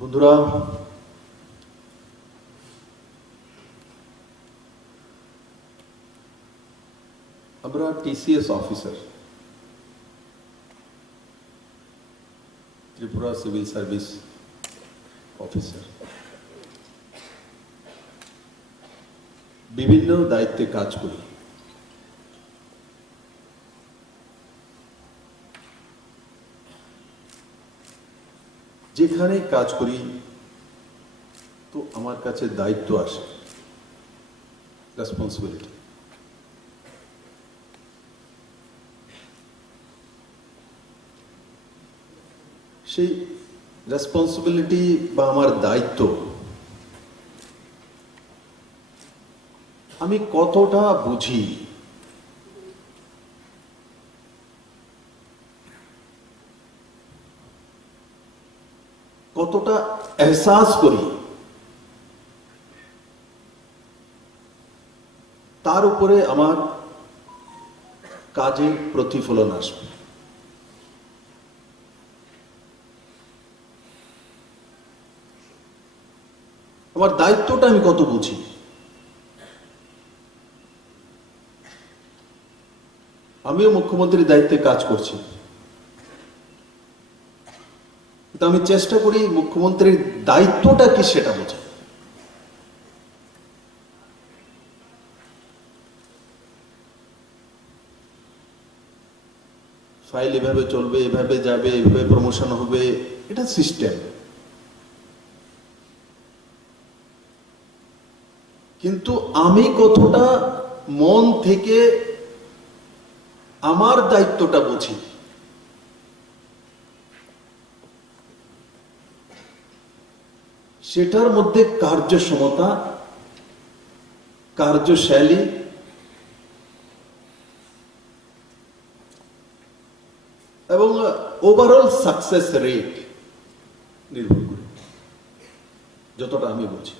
বন্ধুরা, আমরা TCS officer, Tripura civil service officer, বিভিন্ন দায়িত্বে কাজ করি। যেখানে কাজ করি তো আমার কাছে দায়িত্ব আসে, রেসপন্সিবিলিটি। সেই রেসপন্সিবিলিটি বা আমার দায়িত্ব আমি কতটা বুঝি, কতটা এহসাস করি, তার উপরে আমার কাজের প্রতিফলন আসবে। আমার দায়িত্বটা আমি কত বুঝি। আমিও মুখ্যমন্ত্রীর দায়িত্বে কাজ করছি, কিন্তু আমি চেষ্টা করি মুখ্যমন্ত্রীর দায়িত্বটা কি সেটা বোঝা। ফাইল এভাবে চলবে, এভাবে যাবে, এভাবে প্রমোশন হবে, এটা সিস্টেম। কিন্তু আমি কতটা মন থেকে আমার দায়িত্বটা বুঝি, সেটার মধ্যে কার্যক্ষমতা, কার্যশৈলী এবং ওভারঅল সাকসেস রেট নির্ভর করে, যতটা আমি বুঝি।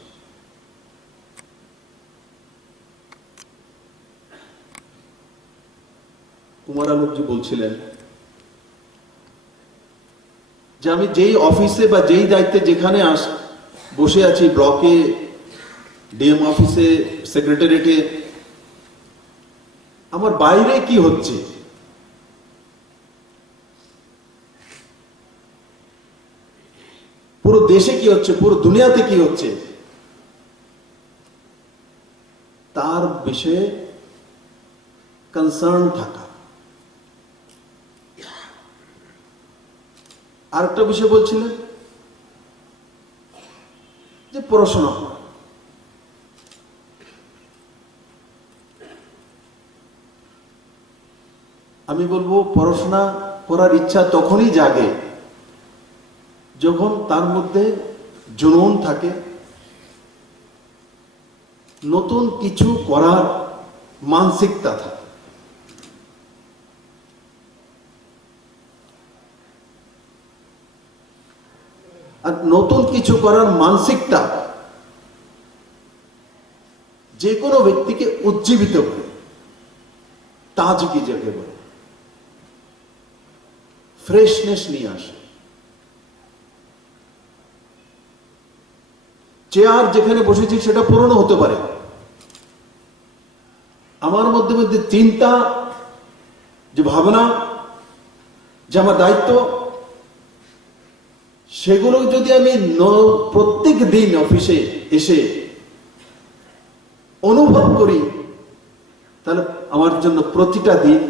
কুমার আলোকজি বলছিলেন যে আমি যেই অফিসে বা যেই দায়িত্বে যেখানে বসে আছি, ব্লকে, ডিএম অফিসে, সেক্রেটারিয়েটে, আমার বাইরে কি হচ্ছে, পুরো দেশে কি হচ্ছে, পুরো দুনিয়াতে কি হচ্ছে, তার বিষয়ে কনসার্ন থাকা। আরেকটা বিষয় বলছিলেন যে পড়াশোনা। আমি বলবো পড়াশোনা করার ইচ্ছা তখনই জাগে যখন তার মধ্যে জুনুন থাকে, নতুন কিছু করার মানসিকতা থাকে। আর নতুন কিছু করার মানসিকতা যে কোনো ব্যক্তিকে উজ্জীবিত করে, তাজগি যাকে বলে, ফ্রেশনেস নিয়ে আসে। চেয়ার যেখানে বসেছি সেটা পুরনো হতে পারে, আমার মধ্যে মধ্যে চিন্তা, যে ভাবনা, যে আমার দায়িত্ব, সেগুলো যদি আমি প্রত্যেক দিন অফিসে এসে অনুভব করি, তাহলে আমার জন্য প্রতিটা দিন,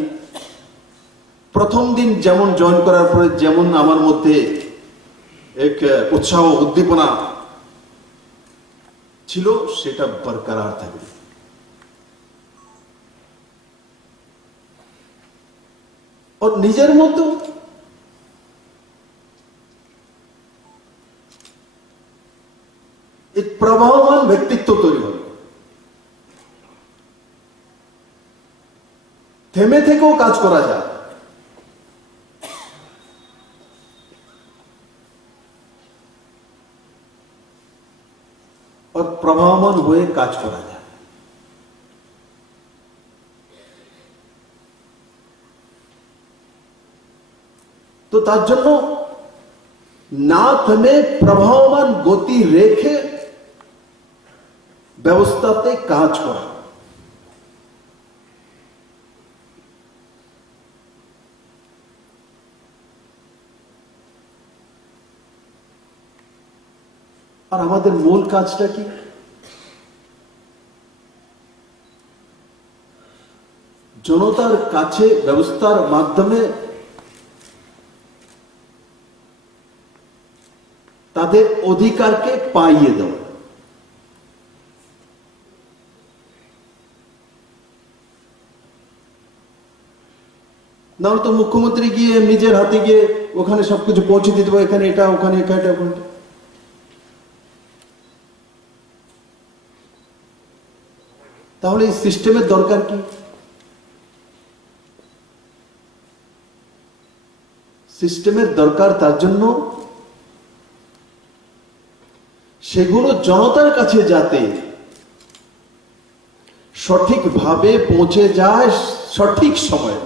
প্রথম দিন যেমন জয়েন করার পরে যেমন আমার মধ্যে এক উৎসাহ, উদ্দীপনা ছিল, সেটা বরকরার থাকবে। ওর নিজের মতো এক প্রভাবমান ব্যক্তিত্ব তৈরি হবে। থেমে থেকেও কাজ করা যায়, और प्रभावमान হয়ে কাজ করা যায়। তো তার জন্য না থেমে প্রবাহমান গতি রেখে ব্যবস্থাতে কাজ করা। আর আমাদের মূল কাজটা কি? জনতার কাছে ব্যবস্থার মাধ্যমে তাদের অধিকারকে পাইয়ে দেওয়া। নাহলে তো মুখ্যমন্ত্রী গিয়ে নিজের হাতে গিয়ে ওখানে সবকিছু পৌঁছে দিতে পারে, এখানে এটা, ওখানে এটা, ওখানে। তাহলে এই সিস্টেমের দরকার কি? সিস্টেমের দরকার তার জন্য সেগুলো জনতার কাছে যাতে সঠিকভাবে পৌঁছে যায় সঠিক সময়ে।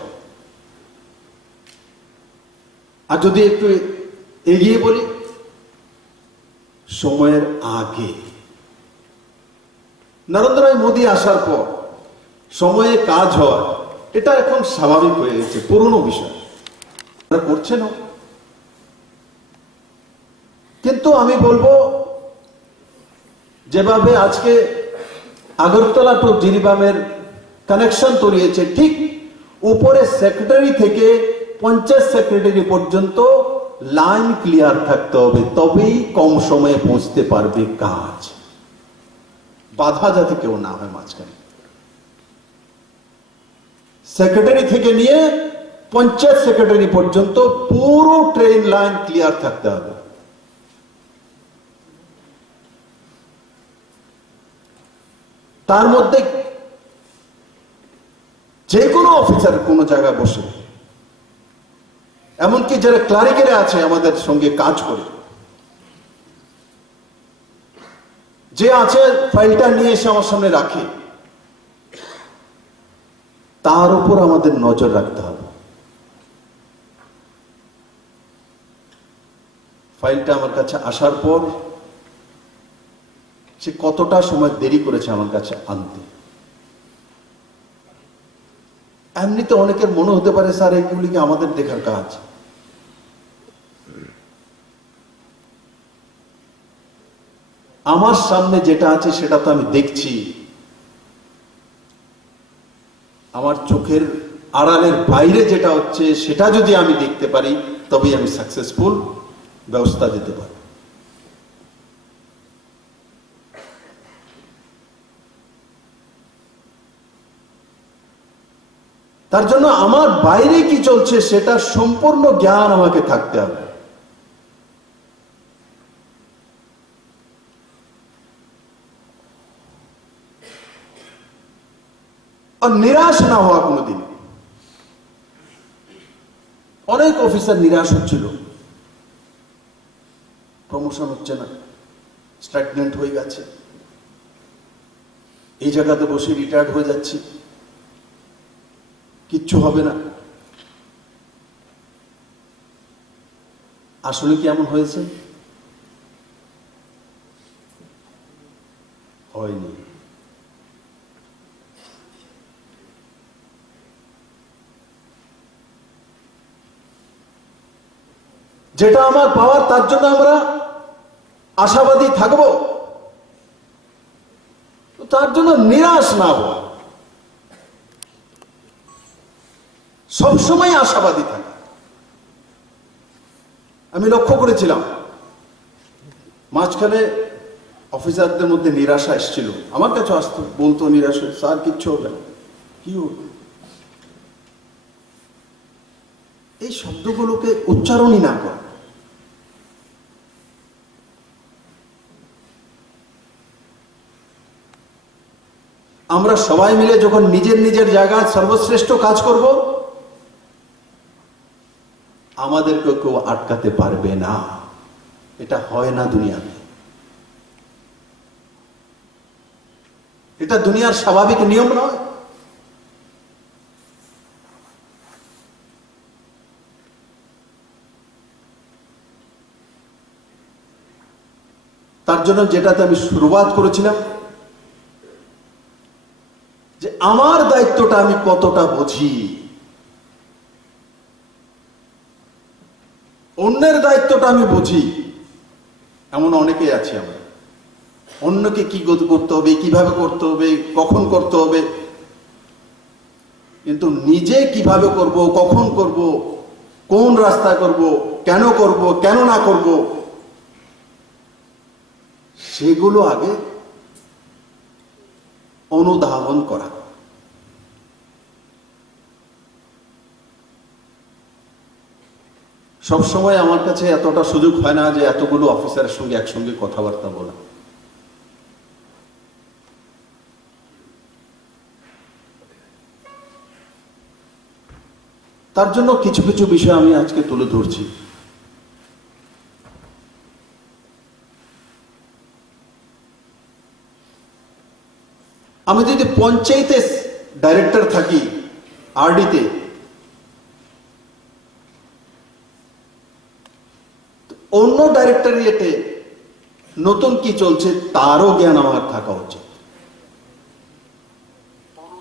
আর যদি একটু এগিয়ে বলি, সময়ের আগে। নরেন্দ্র মোদী আসার পর সময়ে কাজ হওয়া এটা এখন স্বাভাবিক হয়ে গেছে, পুরনো বিষয় করছে না। কিন্তু আমি বলবো, যেভাবে আজকে আগরতলা টু জিরিবামের কানেকশন তৈরি হয়েছে, ঠিক উপরে সেক্রেটারি থেকে পঞ্চায়েত সেক্রেটারি পর্যন্ত লাইন ক্লিয়ার থাকতে হবে, তবেই কম সময়ে পৌঁছতে পারবে কাজ। বাধা যাতে কেউ না হয় মাঝখানে। সেক্রেটারি থেকে নিয়ে পঞ্চায়েত সেক্রেটারি পর্যন্ত পুরো ট্রেন লাইন ক্লিয়ার থাকতে হবে। তার মধ্যে যে কোনো অফিসার কোনো জায়গায় বসে, এমনকি যারা ক্লারিকেরা আছে আমাদের সঙ্গে কাজ করে, যে আছে ফাইলটা নিয়ে এসে আমার সামনে রাখে, তার উপর আমাদের নজর রাখতে হবে। ফাইলটা আমার কাছে আসার পর সে কতটা সময় দেরি করেছে আমার কাছে আনতে। এমনিতে অনেকের মনে হতে পারে, স্যার এগুলি কি আমাদের দেখার কাজ? আমার সামনে যেটা আছে সেটা তো আমি দেখছি। আমার চোখের আড়ালের বাইরে যেটা হচ্ছে সেটা যদি আমি দেখতে পারি, তবেই আমি সাকসেসফুল ব্যবস্থা দিতে পারি। তার জন্য আমার বাইরে কি চলছে সেটা সম্পূর্ণ জ্ঞান আমাকে থাকতে হবে। আর নিরাশ না হওয়া কোনোদিন। অনেক অফিসার নিরাশ হচ্ছিল, প্রমোশন হচ্ছে না, স্ট্যাগনেন্ট হয়ে গেছে, এই জায়গাতে বসে রিটায়ার্ড হয়ে যাচ্ছি, কিচ্ছু হবে না। আসলে কি এমন হয়েছে? হয়নি। যেটা আমার পাওয়ার তার জন্য আমরা আশাবাদী থাকবো, তার জন্য নিরাশ না হওয়া, সবসময় আশাবাদী থাকা। আমি লক্ষ্য করেছিলাম মাঝখানে অফিসারদের মধ্যে নিরাশা এসেছিল, আমার কাছে আসতো, বলতো নিরাশ, স্যার কিচ্ছু হবে না, কি হবে? এই শব্দগুলোকে উচ্চারণই না করা। আমরা সবাই মিলে যখন নিজের নিজের জায়গায় সর্বশ্রেষ্ঠ কাজ করব, আমাদেরকে কেউ আটকাতে পারবে না। এটা হয় না দুনিয়াতে, এটা দুনিয়ার স্বাভাবিক নিয়ম নয়। তার জন্য যেটাতে আমি শুরুয়াত করেছিলাম যে আমার দায়িত্বটা আমি কতটা বুঝি, অন্যের দায়িত্বটা আমি বুঝি। এমন অনেকেই আছে আমরা, অন্যকে কি করতে হবে, কিভাবে করতে হবে, কখন করতে হবে, কিন্তু নিজে কিভাবে করব, কখন করব, কোন রাস্তা করব, কেন না করব, সেগুলো আগে অনুধাবন করা। সবসময় আমার কাছে এতটা সুযোগ হয় না যে এতগুলো অফিসারের সঙ্গে একসঙ্গে কথাবার্তা বলা। তার জন্য কিছু কিছু বিষয় আমি আজকে তুলে ধরছি। আমি যদি পঞ্চায়েতে ডাইরেক্টর থাকি, আরডিতে, অন্য ডাইরেক্টরিয়েটে নতুন কি চলছে তারও জ্ঞান আমার থাকা উচিত।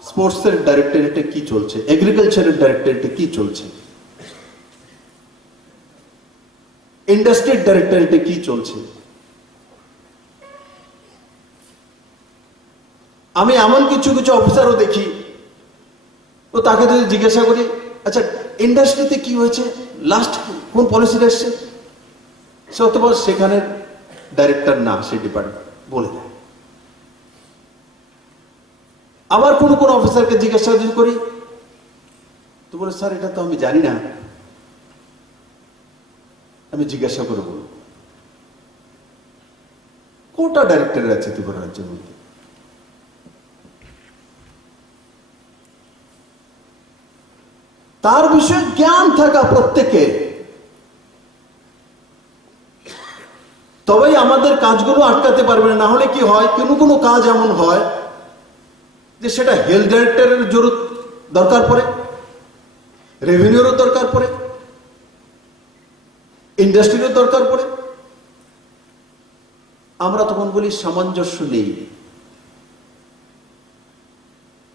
স্পোর্টসের ডাইরেক্টরেটে কি চলছে, এগ্রিকালচারের ডাইরেক্টরেটে কি চলছে, ইন্ডাস্ট্রির ডাইরেক্টরেটে কি চলছে। আমি এমন কিছু কিছু অফিসারও দেখি, তো তাকে যদি জিজ্ঞাসা করি, আচ্ছা ইন্ডাস্ট্রিতে কি হয়েছে, লাস্ট কোন পলিসিটা এসছে, সে অথবা সেখানের ডাইরেক্টর না, সে ডিপার্টমেন্ট বলে দেয়। আবার কোন কোন অফিসারকে জিজ্ঞাসা যদি করি, তো বলে স্যার এটা তো আমি জানি না, আমি জিজ্ঞাসা করে বলব। কোটা ডাইরেক্টর আছে ত্রিপুরা রাজ্যের মধ্যে, তার বিষয়ে জ্ঞান থাকা প্রত্যেকে, তবেই আমাদের কাজগুলো আটকাতে পারবে না। হলে কি হয়, কোনো কাজ এমন হয় যে সেটা হেলথ ডাইরেক্টরের দরকার পড়ে, রেভিনিউরও দরকার পড়ে, ইন্ডাস্ট্রিরও দরকার পড়ে। আমরা তখন বলি সামঞ্জস্য নেই।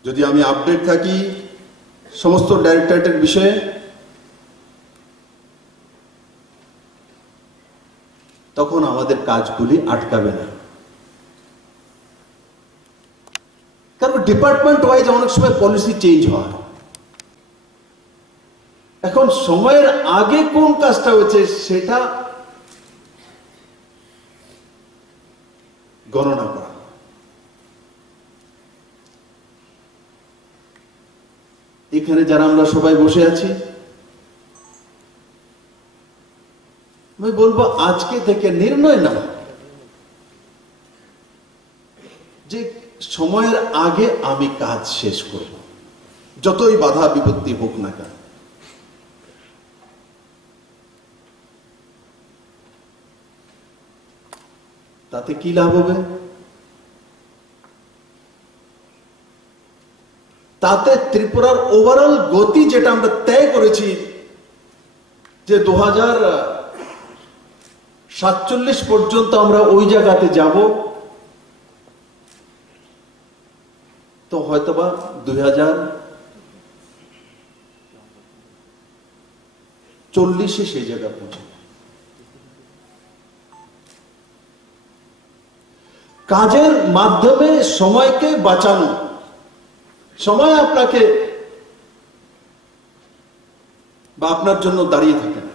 যদি আমি আপডেট থাকি সমস্ত ডাইরেক্টরেটের বিষয়ে, তখন আমাদের কাজগুলি আটকাবে না। কারণ ডিপার্টমেন্ট ওয়াইজ অনেক সময় পলিসি চেঞ্জ হয়। এখন সময়ের আগে কোন কাজটা হয়েছে সেটা গণনা করা। এখানে যারা আমরা সবাই বসে আছি, আমি বলবো আজকে থেকে নির্ণয় না যে সময়ের আগে আমি কাজ শেষ করব, যতই বাধা বিপত্তি হোক না কেন। তাতে কি লাভ হবে? তাতে ত্রিপুরার ওভারঅল গতি যেটা আমরা তয় করেছি যে 2047 পর্যন্ত আমরা ওই জায়গাতে যাব, তো হয়তোবা 2040 সেই জায়গা পৌঁছে। কাজের মাধ্যমে সময়কে বাঁচানো, সময় আপনাকে বা আপনার জন্য দাঁড়িয়ে থাকে না,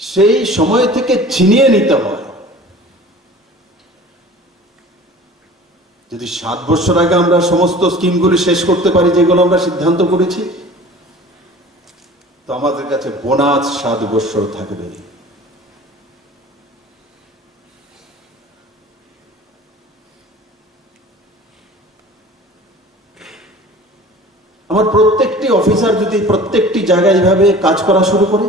সেই সময় থেকে ছিনিয়ে নিতে হয়। যদি 7 বছর আগে আমরা সমস্ত স্কিমগুলি শেষ করতে পারি যেগুলো আমরা সিদ্ধান্ত করেছি, তো আমাদের কাছে বোনাস 7 বছর থাকবে। আমার প্রত্যেকটি অফিসার যদি প্রত্যেকটি জায়গায় এইভাবে কাজ করা শুরু করে,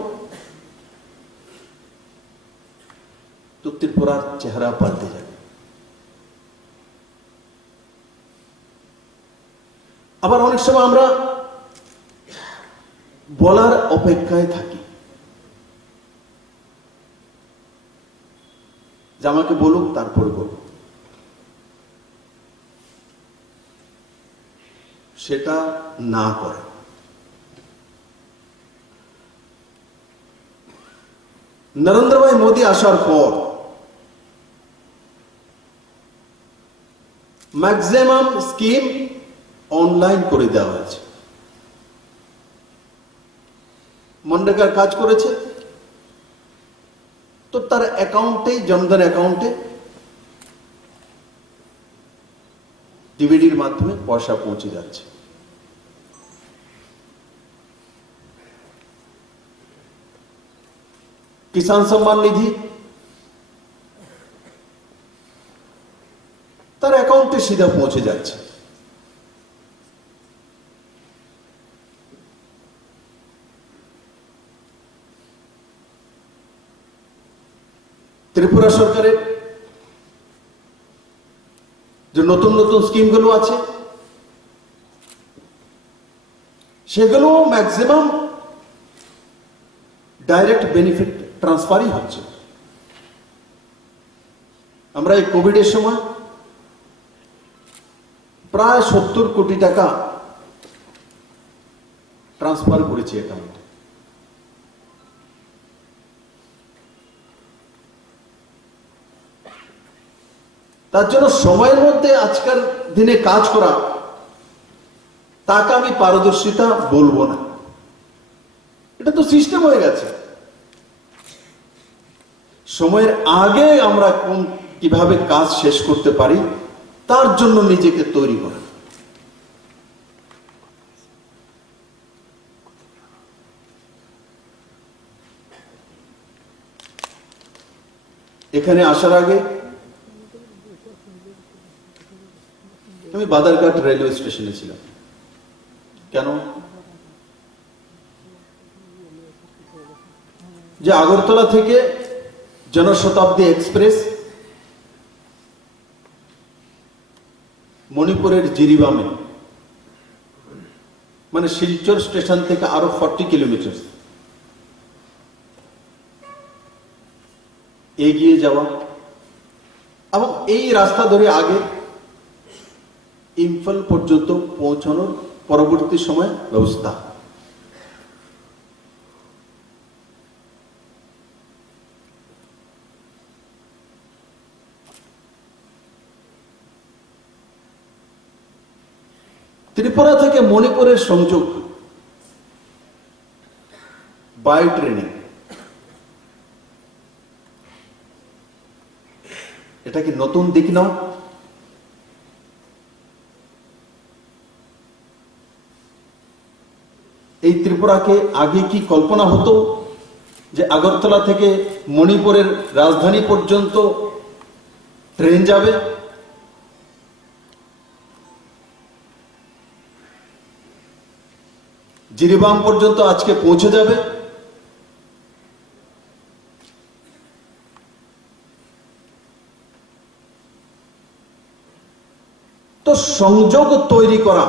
তো ত্রিপুরার চেহারা পাল্টে যাবে। আবার অনেক সময় আমরা বলার অপেক্ষায় থাকি, যে আমাকে বলুক তারপরে বলুক, সেটা না করে। নরেন্দ্র ভাই মোদী আসার পর ম্যাক্সিমাম স্কিম অনলাইন করে দেওয়া হয়েছে। মনরেগার কাজ করেছে তো তার অ্যাকাউন্টে, জনধন অ্যাকাউন্টে ডিভিডির মাধ্যমে পয়সা পৌঁছে যাচ্ছে। কিষাণ সম্মান নিধি তার অ্যাকাউন্টে সিধা পৌঁছে যাচ্ছে। ত্রিপুরা সরকারের যে নতুন নতুন স্কিমগুলো আছে সেগুলো ম্যাক্সিমাম ডাইরেক্ট বেনিফিট ট্রান্সফারই হচ্ছে। আমরা এই কোভিডের সময় প্রায় 70 কোটি টাকা ট্রান্সফার করেছি অ্যাকাউন্টে। তার জন্য সময়ের মধ্যে আজকের দিনে কাজ করা, তাকে আমি পারদর্শিতা বলবো না, এটা তো সিস্টেম হয়ে গেছে। সময়ের আগে আমরা কিভাবে কাজ শেষ করতে পারি তার জন্য নিজেকে তৈরি করা। এখানে আসার আগে আমি বাদারঘাট রেলওয়ে স্টেশনে ছিলাম। কেন? যে আগরতলা থেকে জনশতাব্দী এক্সপ্রেস মণিপুরের জিরিবামে, মানে শিলচর স্টেশন থেকে আরো 40 কিলোমিটার এগিয়ে যাওয়া, এবং এই রাস্তা ধরে আগে ইম্ফল পর্যন্ত পৌঁছানোর পরবর্তী সময় ব্যবস্থা। ত্রিপুরা থেকে মণিপুরের সংযোগ বাই ট্রেনে, এটা কি নতুন দিক না? এই ত্রিপুরাকে আগে কি কল্পনা হতো যে আগরতলা থেকে মণিপুরের রাজধানী পর্যন্ত ট্রেন যাবে? জিরিবাম পর্যন্ত আজকে পৌঁছে যাবে। তো সংযোগ তৈরি করা,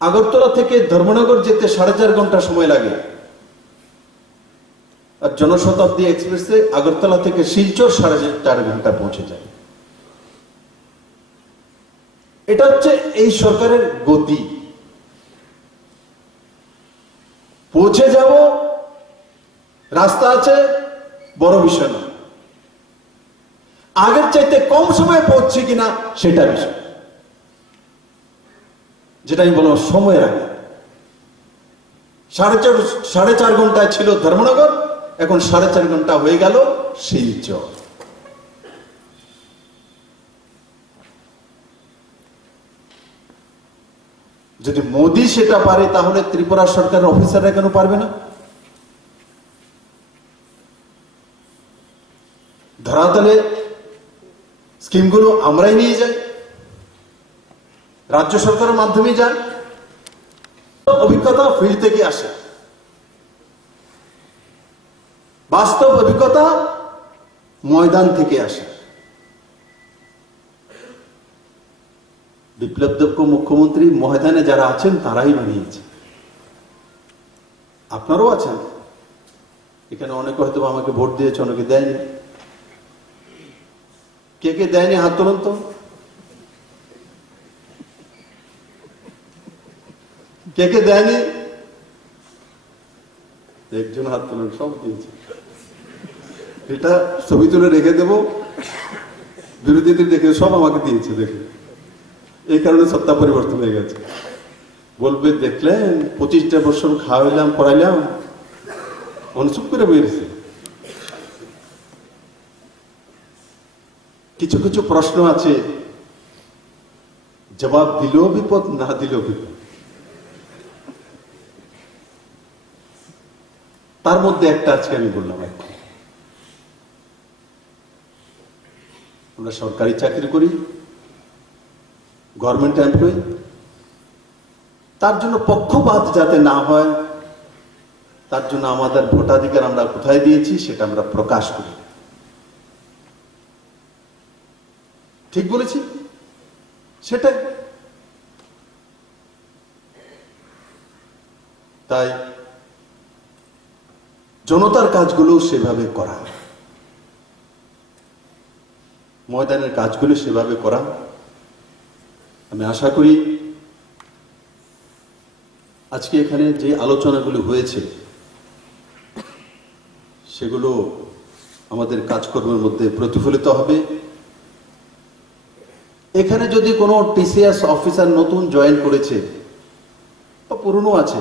আগরতলা থেকে ধর্মনগর যেতে 4.5 ঘন্টা সময় লাগে, আর জনশতাব্দী এক্সপ্রেসে আগরতলা থেকে শিলচর 4.5 ঘন্টা পৌঁছে যায়। এটা হচ্ছে এই সরকারের গতি। পৌঁছে যাব, রাস্তা আছে, বড় বিষয় না। আগের চাইতে কম সময়ে পৌঁছছি কিনা সেটা বিষয়, যেটা আমি বললাম সময়ের আগে। 4.5 ঘন্টায় ছিল ধর্মনগর, এখন 4.5 ঘন্টা হয়ে গেল শিলচর। যদি মোদী সেটা পারে তাহলে ত্রিপুরা সরকারের অফিসাররা কেন পারবে না? ধরাতলে স্কিমগুলো আমরাই নিয়ে যাই, রাজ্য সরকারের মাধ্যমে যান। অভিজ্ঞতা ফিল্ড থেকে আসে, বাস্তব অভিজ্ঞতা ময়দান থেকে আসে। বিপ্লব দেব মুখ্যমন্ত্রী ময়দানে যারা আছেন তারাই বানিয়েছে, আপনারাও আছেন। এখানে অনেকে হয়তো আমাকে ভোট দিয়েছে, অনেকে দেয়নি। কে কে দেয়নি হাত তোলেন তো। কে কে দেয়নি? একজন হাত তোলেন, সব দিয়েছে। এটা ছবি তুলে রেখে দেব, বিরোধীদের দেখে সব আমাকে দিয়েছে। দেখে এই কারণে সত্তা পরিবর্তন হয়ে গেছে। বলবে দেখলেন 25টা বছর খাওয়াইলাম পড়াইলাম, চুপ করে বেরিয়েছে। কিছু কিছু প্রশ্ন আছে জবাব দিলেও বিপদ, না দিলেও বিপদ। তার মধ্যে একটা আজকে আমি বললাম, আমরা সরকারি চাকরি করি, গভর্নমেন্ট এমপ্লয়ি, তার জন্য পক্ষপাত যাতে না হয়, তার জন্য আমাদের ভোটাধিকার আমরা কোথায় দিয়েছি সেটা আমরা প্রকাশ করি। ঠিক বলেছি? সেটাই। তাই জনতার কাজগুলো সেভাবে করা, ময়দানের কাজগুলো সেভাবে করা। আমি আশা করি আজকে এখানে যে আলোচনাগুলো হয়েছে সেগুলো আমাদের কাজকর্মের মধ্যে প্রতিফলিত হবে। এখানে যদি কোনো টিসিএস অফিসার নতুন জয়েন করেছে বা পুরনো আছে,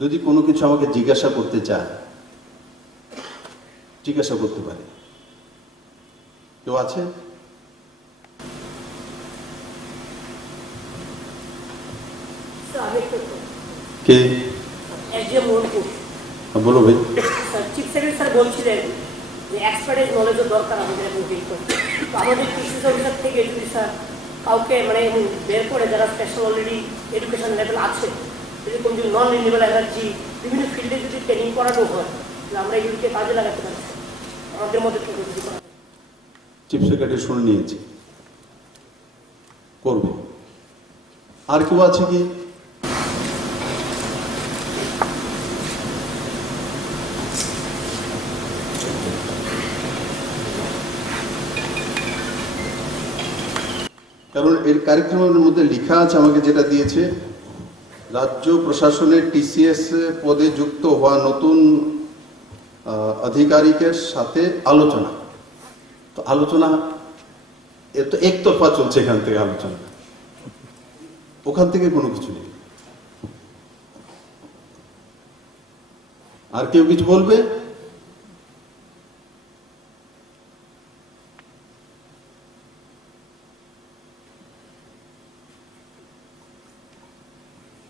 যদি কোনো কিছু আমাকে জিজ্ঞাসা করতে চায়, জিজ্ঞাসা করতে পারে। কেউ আছে? কে? বলো ভাই। চিফ সেক্রেটারি স্যার বলছিলেন যে এক্সপার্টাইজ নলেজের দরকার আমাদের আমাদের কৃষি অফিসার থেকে যদি স্যার কাউকে মানে বের করে যারা স্পেশাল অলরেডি এডুকেশন লেভেল আছে, এরকম যদি নন রিনিউয়েবল এনার্জি বিভিন্ন ফিল্ডে যদি ট্রেনিং করানো হয়, তাহলে আমরা এগুলিকে কাজে লাগাতে পারি। আমাদের মধ্যে যদি করা চিফ সেক্রেটারি শুনে নিয়েছি, করবে। আর কেউ আছে কি? কারণ এর কারিকুলামের মধ্যে লেখা আছে, আমাকে যেটা দিয়েছে, রাজ্য প্রশাসনের টিসিএস পদে যুক্ত হওয়া নতুন আধিকারিকের সাথে আলোচনা। তো আলোচনা এ তো একতরফা চলছে, এখান থেকে আলোচনা, ওখান থেকে কোনো কিছু নেই। আর কেউ কিছু বলবে?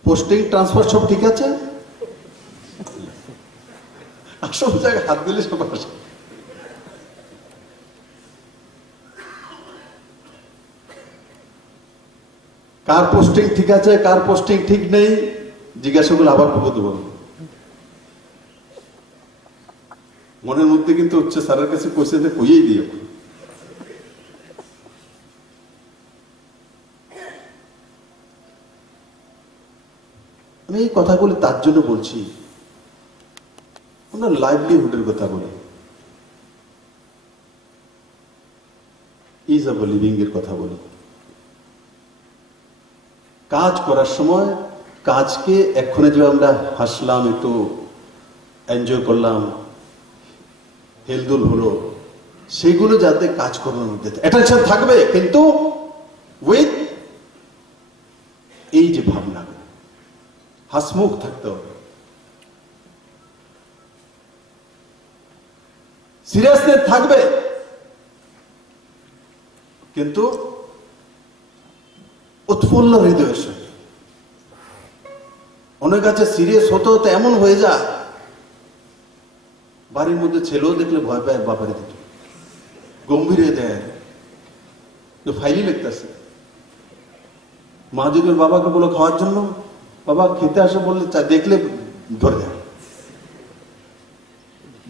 পোস্টিং ট্রান্সফার সব ঠিক আছে? আসল জায়গায় হাত দিলে সব আসে। কার পোস্টিং ঠিক আছে, কার পোস্টিং ঠিক নেই, জিজ্ঞাসা করলে আবার বলতে বলবো। মনের মধ্যে কিন্তু হচ্ছে স্যারের কাছে পৌঁছে কইয়েই দিয়ে। আমি এই কথাগুলি তার জন্য বলছি, আমরা লাইভলিহুডের কথা বলি, ইজ অফ লিভিং এর কথা বলি। কাজ করার সময় কাজকে এক্ষণে যে আমরা হাসলাম, একটু এনজয় করলাম, হেলদুল হলো, সেগুলো যাতে কাজকর্মের মধ্যে অ্যাটেনশন থাকবে, কিন্তু উইথ এই যে ভাবনা, হাসমুখ থাকতে হবে, সিরিয়াসনেস থাকবে, কিন্তু উৎফুল্ল হৃদয়ের সঙ্গে। অনেক আছে সিরিয়াস হতে হতে এমন হয়ে যায়, বাড়ির মধ্যে ছেলেও দেখলে ভয় পায়, বাপের দিকে গম্ভীর হয়ে দেয়, ফাইলি লিখতেছে। মা যদি বাবাকে বলো খাওয়ার জন্য, বাবা খেতে আসে বললে দেখলে ধরে যায়।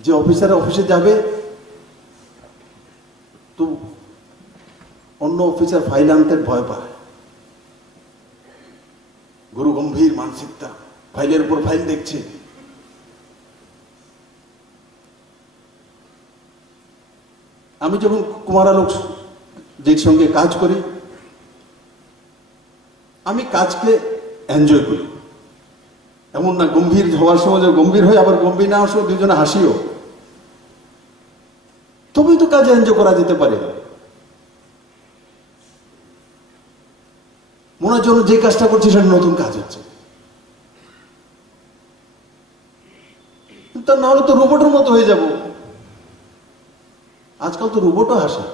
যে অফিসার অফিসে যাবে, তো অন্য অফিসার ফাইল আনতে ভয় পায়, গুরু গম্ভীর মানসিকতা, ফাইলের উপর ফাইল দেখছে। আমি যখন কুমার আলোক জির সঙ্গে কাজ করি, আমি কাজকে এনজয় করি। এমন না গম্ভীর হওয়ার সময় যে গম্ভীর হয়, আবার গম্ভীর না হওয়ার সময় দুজনে হাসিও, তবেই তো কাজ এনজয় করা যেতে পারে। মনে হয় যেন যে কাজটা করছি সেটা নতুন কাজ হচ্ছে, তা নাহলে তো রোবটের মতো হয়ে যাব। আজকাল তো রোবটও হাসে।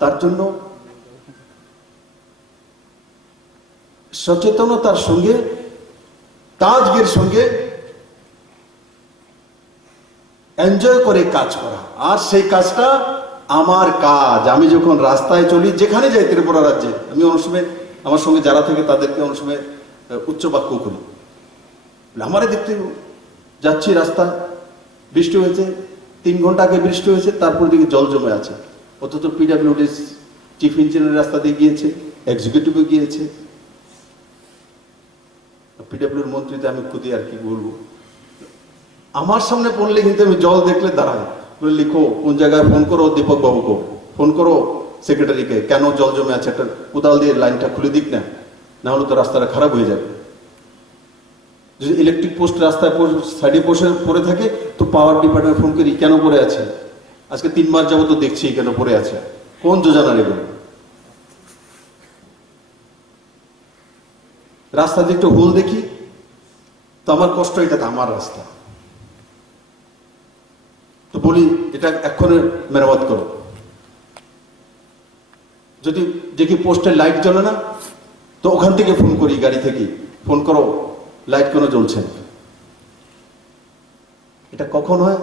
তার জন্য সচেতনতার সঙ্গে, তাজগের সঙ্গে এনজয় করে কাজ করা। আর সেই কাজটা আমার কাজ। আমি যখন রাস্তায় চলি, যেখানে যাই ত্রিপুরা রাজ্যে, আমি অনেক সময় আমার সঙ্গে যারা থাকে তাদেরকে অনেক সময় উচ্চ বাক্য করি। আমারে দেখতে যাচ্ছি রাস্তা, বৃষ্টি হয়েছে, 3 ঘন্টা আগে বৃষ্টি হয়েছে, তারপর দিকে জল জমে আছে। অথচ পিডাব্লিউডি চিফ ইঞ্জিনিয়ার রাস্তা দিয়ে গিয়েছে, এক্সিকিউটিভও গিয়েছে, পিডাব্লিউর মন্ত্রীতে আমি খুদি আর কি বলবো। আমার সামনে পড়লে কিন্তু আমি জল দেখলে দাঁড়াই, বলে লিখো কোন জায়গায়, ফোন করো দীপক বাবুকে, ফোন করো সেক্রেটারিকে, কেন জল জমে আছে, একটা কোদাল দিয়ে লাইনটা খুলে দিক না, না হলে তো রাস্তাটা খারাপ হয়ে যাবে। যদি ইলেকট্রিক পোস্ট রাস্তায় সাইডে পড়ে থাকে, তো পাওয়ার ডিপার্টমেন্ট ফোন করি, কেন পড়ে আছে, আজকে 3 মাস যাবো তো দেখছি কেন পড়ে আছে, কোন যোজনা নেবে। রাস্তা দিয়ে একটু হোল দেখি, তো আমার কষ্ট, এটা তো আমার রাস্তা, তো বলি এটা এক্ষণে মেরামত করো। যদি দেখি পোস্টের লাইট জ্বলে না, তো ওখান থেকে ফোন করি, গাড়ি থেকে ফোন করো, লাইট কেন জ্বলছে না। এটা কখন হয়?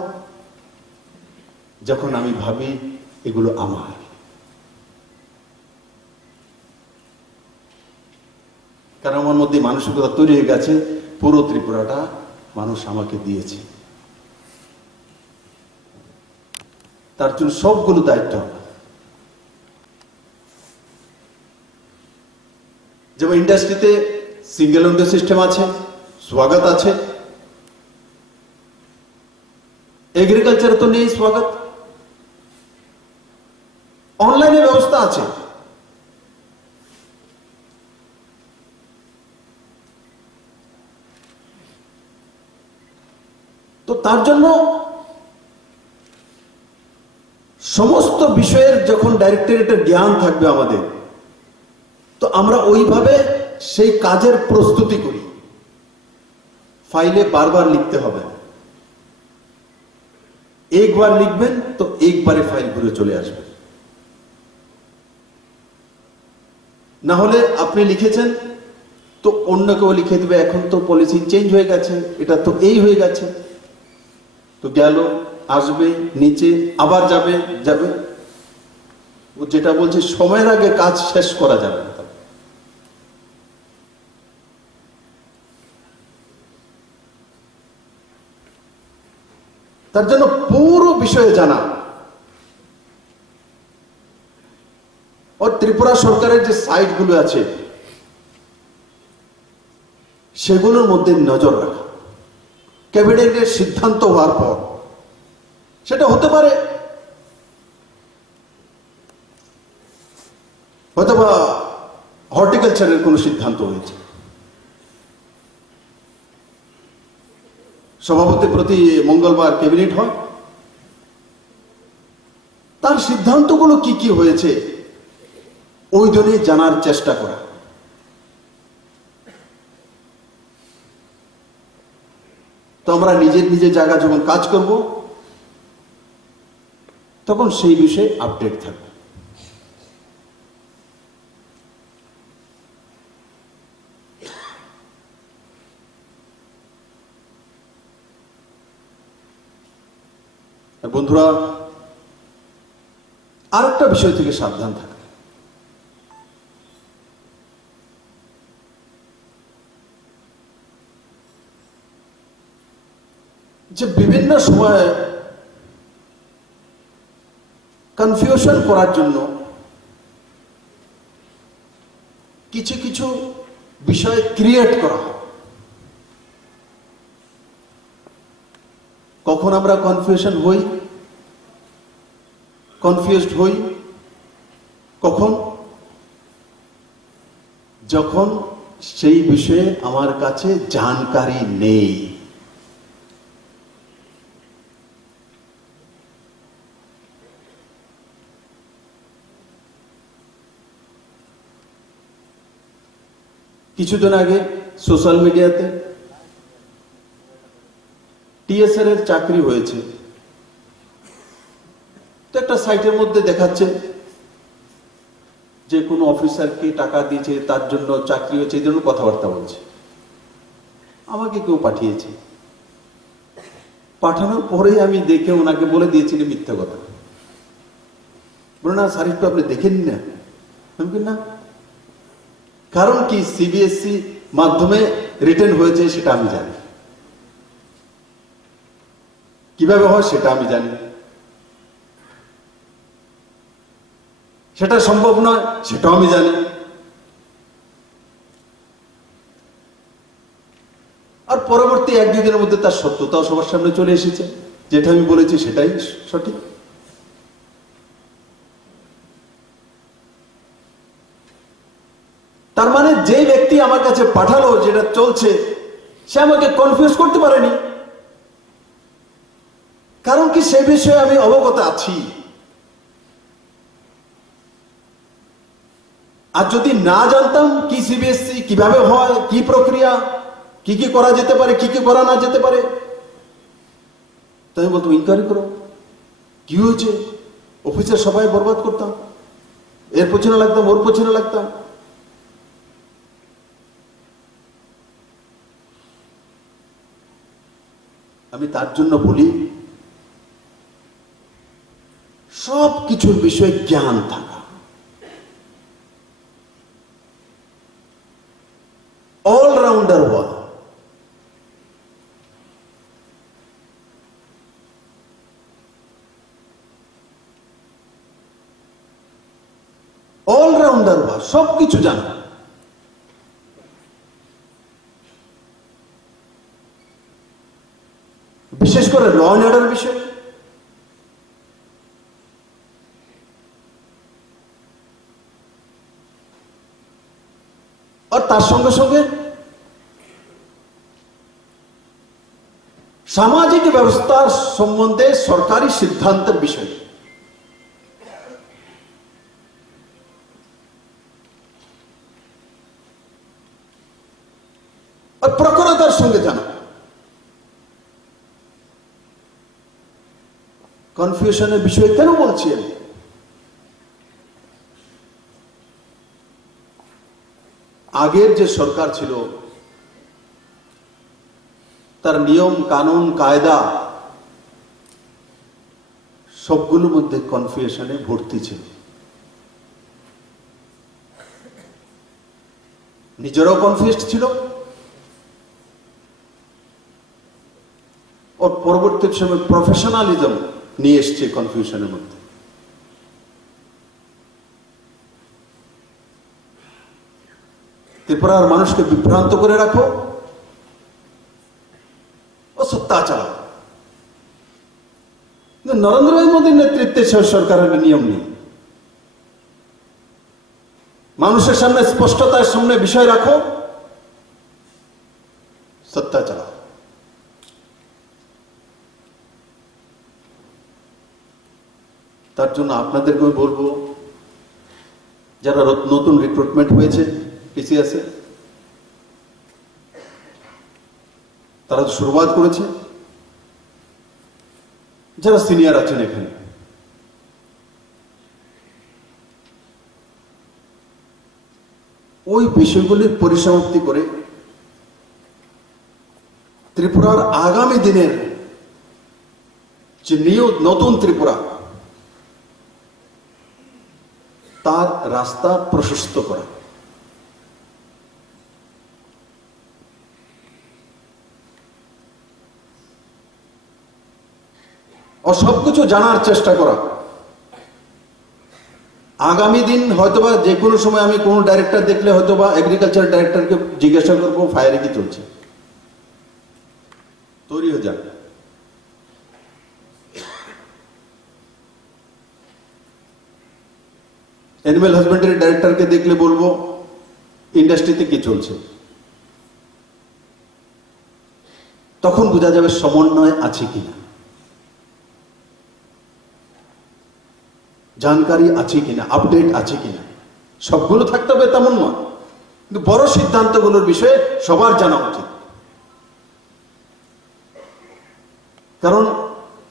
যখন আমি ভাবি এগুলো আমার। কারণ আমার মধ্যে মানসিকতা তৈরি হয়ে গেছে, পুরো ত্রিপুরাটা মানুষ আমাকে দিয়েছে, তার জন্য সবগুলো দায়িত্ব হবে। যেমন ইন্ডাস্ট্রিতে সিঙ্গেল উইন্ডো সিস্টেম আছে, স্বাগত আছে, এগ্রিকালচারে তো নেই স্বাগত, অনলাইনে ব্যবস্থা আছে। তো তার জন্য সমস্ত বিষয়ের যখন ডাইরেক্টরেটের জ্ঞান থাকবে আমাদের, তো আমরা ওইভাবে সেই কাজের প্রস্তুতি করি। ফাইলে বারবার লিখতে হবে, একবার লিখবেন তো একবারে ফাইল ঘুরে চলে আসবে। না হলে আপনি লিখেছেন তো অন্য কেউ লিখে দেবে, এখন তো পলিসি চেঞ্জ হয়ে গেছে, এটা তো এই হয়ে গেছে, তো গেল, আসবে, নিচে আবার যাবে যাবে। ও যেটা বলছে সময়ের আগে কাজ শেষ করা যাবে না। তার জন্য পুরো বিষয়ে জানা। ও ত্রিপুরা সরকারের যে সাইটগুলো আছে সেগুলোর মধ্যে নজর রাখা। ক্যাবিনেটের সিদ্ধান্ত হওয়ার পর সেটা হতে পারে হয়তোবা হর্টিকালচারের কোনো সিদ্ধান্ত হয়েছে, সভাপতি প্রতি মঙ্গলবার ক্যাবিনেট হয়, তার সিদ্ধান্তগুলো কি কি হয়েছে ওই জন্যই জানার চেষ্টা করা। তো আমরা নিজের জায়গা যখন কাজ করব তখন সেই বিষয়ে আপডেট থাকবে। বন্ধুরা, আরেকটা বিষয় থেকে সাবধান থাকা। যে বিভিন্ন সময় কনফিউশন করার জন্য কিছু কিছু বিষয় ক্রিয়েট করা হয়। কখন আমরা কনফিউজড হই কখন? যখন সেই বিষয়ে আমার কাছে জানকারি নেই। কিছুদিন আগে সোশ্যাল মিডিয়াতে টিএসআর এর চাকরি হয়েছে, তো একটা সাইটের মধ্যে দেখাচ্ছে যে কোনো অফিসারকে টাকা দিয়েছে, তার জন্য চাকরি হয়েছে, এই জন্য কথাবার্তা বলছে। আমাকে কেউ পাঠিয়েছে, পাঠানোর পরেই আমি দেখে ওনাকে বলে দিয়েছিলাম মিথ্যা কথা। বলে না স্যার একটু আপনি দেখেন না। আমি বলি না, কারণ কি সিবিএসই মাধ্যমে রিটেন হয়েছে সেটা আমি জানি, কিভাবে হয় সেটা আমি জানি, সেটা সম্ভব নয় সেটাও আমি জানি। আর পরবর্তী 1-2 দিনের মধ্যে তার সত্যতাও সবার সামনে চলে এসেছে, যেটা আমি বলেছি সেটাই সঠিক। তার মানে যে ব্যক্তি আমার কাছে পাঠালো যেটা চলছে, সে আমাকে কনফিউজ করতে পারেনি, কারণ কি সে বিষয়ে আমি অবগত আছি। আর যদি না জানতাম কি সিবিএসসি কিভাবে হয়, কি প্রক্রিয়া, কি কি করা যেতে পারে, কি কি করা না যেতে পারে, তাই বলতো ইনকোয়ারি করো, কি হয়েছে, অফিসের সবাই বরবাদ করতাম, এর পেছনে লাগতাম, ওর পেছনে লাগতাম। আমি তার জন্য বলি সব কিছুর বিষয়ে জ্ঞান থাকা, অলরাউন্ডার হওয়া। অলরাউন্ডার হওয়া, সবকিছু জানা। বিশেষ করে ল অ্যান্ড অর্ডার বিষয়, আর তার সঙ্গে সঙ্গে সামাজিক ব্যবস্থার সম্বন্ধে সরকারি সিদ্ধান্তের বিষয়, আর প্রখরতার সঙ্গে জানা। কনফিউশনের বিষয় কেন বলছি আমি? আগের যে সরকার ছিল তার নিয়ম কানুন কায়দা সবগুলোর মধ্যে কনফিউশনে ভর্তি ছিল। নিজেরাও কনফিউজড ছিল, ওর পরবর্তী সময় প্রফেশনালিজম নিয়ে এসছে কনফিউশনের মধ্যে। ত্রিপুরার মানুষকে বিভ্রান্ত করে রাখো ও সত্তা চালাও। নরেন্দ্র মোদীর নেতৃত্বে সরকারের নিয়ম নেই। মানুষের সামনে স্পষ্টতার সামনে বিষয় রাখো, সত্তা চালাও। তার জন্য আপনাদেরকে আমি বলবো, যারা নতুন রিক্রুটমেন্ট হয়েছে টিসিএসে, তারা তো শুরুয়াত করেছে, যারা সিনিয়র আছেন এখানে, ওই বিষয়গুলির পরিসমাপ্তি করে ত্রিপুরার আগামী দিনের যে নতুন ত্রিপুরা, তার রাস্তা প্রশস্ত করা। ও সবকিছু জানার চেষ্টা করা। আগামী দিন হয়তোবা যে কোনো সময় আমি কোনো ডাইরেক্টর দেখলে হয়তোবা এগ্রিকালচার ডাইরেক্টরকে জিজ্ঞাসা করবো ফায়ারে কি চলছে, তৈরি হয়ে যাবে। অ্যানিম্যাল হাজবেন্ডারি ডাইরেক্টরকে দেখলে বলবো ইন্ডাস্ট্রিতে কি চলছে, তখন বোঝা যাবে সমন্বয় আছে কিনা, জানকারি আছে কিনা, আপডেট আছে কিনা। সবগুলো থাকতে হবে তেমন নয়, কিন্তু বড় সিদ্ধান্তগুলোর বিষয়ে সবার জানা উচিত। কারণ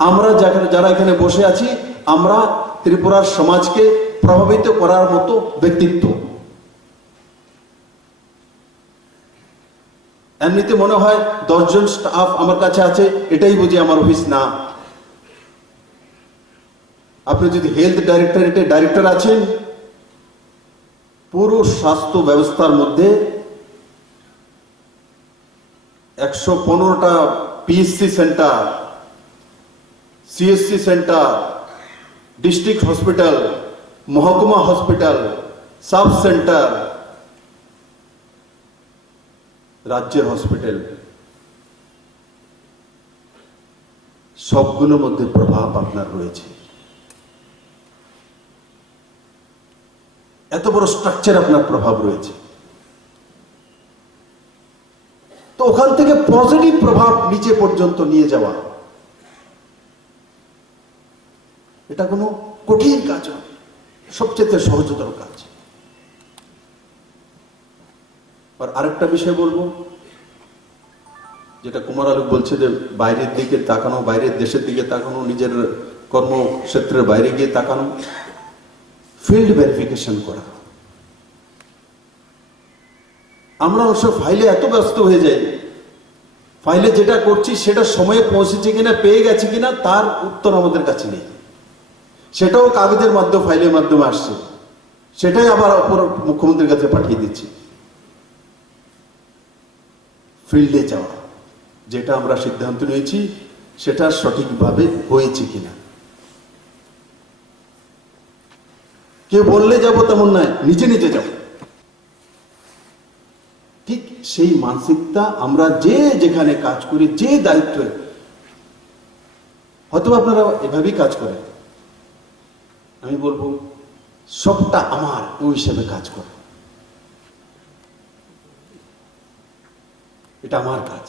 আমরা যারা এখানে বসে আছি, আমরা ত্রিপুরার সমাজকে প্রভাবিত করার মতো ব্যক্তিত্ব। এমনিতে মনে হয় 10 জন স্টাফ আমার কাছে আছে, এটাই বুঝি আমার অফিস না। আপনি যদি হেলথ ডাইরেক্টরেটে ডাইরেক্টর আছেন, পুরো স্বাস্থ্য ব্যবস্থার মধ্যে 115টা PSC centre, CSC centre, district hospital, মহকুমা হসপিটাল, সাব সেন্টার, রাজ্যের হসপিটাল, সবগুলোর মধ্যে প্রভাব আপনার রয়েছে। এত বড় স্ট্রাকচার আপনার প্রভাব রয়েছে, তো ওখান থেকে পজিটিভ প্রভাব নিচে পর্যন্ত নিয়ে যাওয়া, এটা কোনো কঠিন কাজ নয়, সবচেয়ে সহজতর কাজ। আর আরেকটা বিষয় বলবো, যেটা কুমার আলু বলছে যে বাইরের দিকে তাকানো, বাইরের দেশের দিকে তাকানো, নিজের কর্মক্ষেত্রের বাইরে গিয়ে তাকানো, ফিল্ড ভেরিফিকেশন করা। আমরা অবশ্য ফাইলে এত ব্যস্ত হয়ে যাই, ফাইলে যেটা করছি সেটা সময়ে পৌঁছেছে কিনা, পেয়ে গেছে কিনা, তার উত্তর আমাদের কাছে নেই। সেটাও কাগজের মাধ্যমে, ফাইলের মাধ্যমে আসছে, সেটাই আবার অপর মুখ্যমন্ত্রীর কাছে পাঠিয়ে দিচ্ছি। ফিল্ডে যাওয়া, যেটা আমরা সিদ্ধান্ত নিয়েছি সেটা সঠিকভাবে হয়েছে কিনা। কেউ বললে যাব তেমন নয়, নিজে নিজে যাব। ঠিক সেই মানসিকতা আমরা যেখানে কাজ করি, যে দায়িত্ব, হয়তো আপনারা এভাবেই কাজ করেন, আমি বলবো সবটা আমার, ওই হিসেবে কাজ করে। এটা আমার কাজ,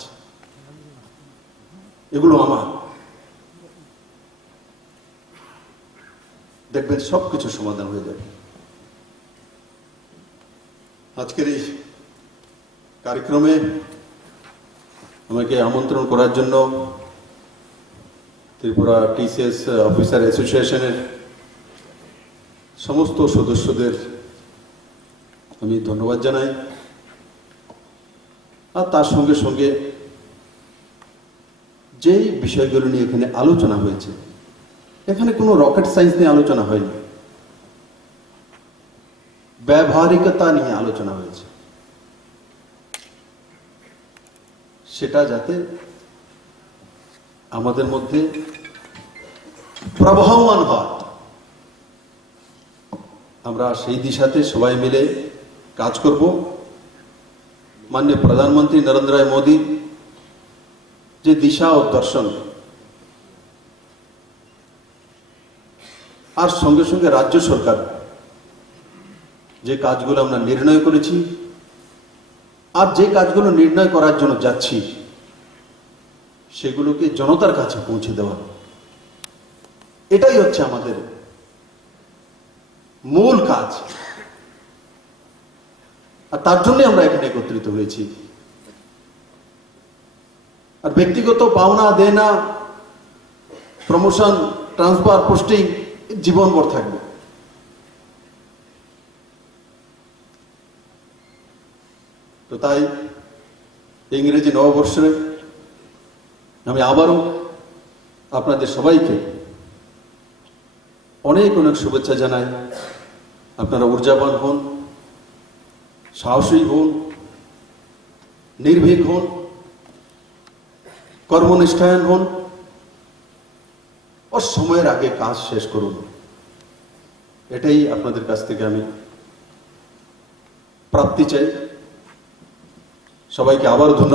এগুলো আমার, দেখবেন সবকিছু সমাধান হয়ে যাবে। আজকের এই কার্যক্রমে আমাকে আমন্ত্রণ করার জন্য ত্রিপুরা টিসিএস অফিসার অ্যাসোসিয়েশনের সমস্ত সদস্যদের আমি ধন্যবাদ জানাই। আর তার সঙ্গে সঙ্গে যেই বিষয়গুলো নিয়ে এখানে আলোচনা হয়েছে, এখানে কোনো রকেট সায়েন্স নিয়ে আলোচনা হয়নি, ব্যবহারিকতা নিয়ে আলোচনা হয়েছে। সেটা যাতে আমাদের মধ্যে প্রবহমান হয়, আমরা সেই দিশাতে সবাই মিলে কাজ করব। মাননীয় প্রধানমন্ত্রী নরেন্দ্র মোদী যে দিশা ও দর্শন, আর সঙ্গে সঙ্গে রাজ্য সরকার যে কাজগুলো আমরা নির্ণয় করেছি, আর যে কাজগুলো নির্ণয় করার জন্য যাচ্ছি, সেগুলোকে জনতার কাছে পৌঁছে দেওয়া, এটাই হচ্ছে আমাদের মূল কাজ। আর তার জন্য আমরা এখানে একত্রিত হয়েছি। আর ব্যক্তিগত পাওনা দেনা, প্রমোশন, ট্রান্সফার, পোস্টিং জীবনভর থাকবে। তো তাই ইংরেজি নববর্ষে আমি আবারও আপনাদের সবাইকে অনেক অনেক শুভেচ্ছা জানাই। আপনারা ঊর্জাবান হন, সাহসী হন, নির্ভীক হন, কর্মনিষ্ঠায়ন হন, ও সময়ের আগে কাজ শেষ করুন। এটাই আপনাদের কাছ থেকে আমি প্রাপ্তি চাই। সবাইকে আবার ধন্যবাদ।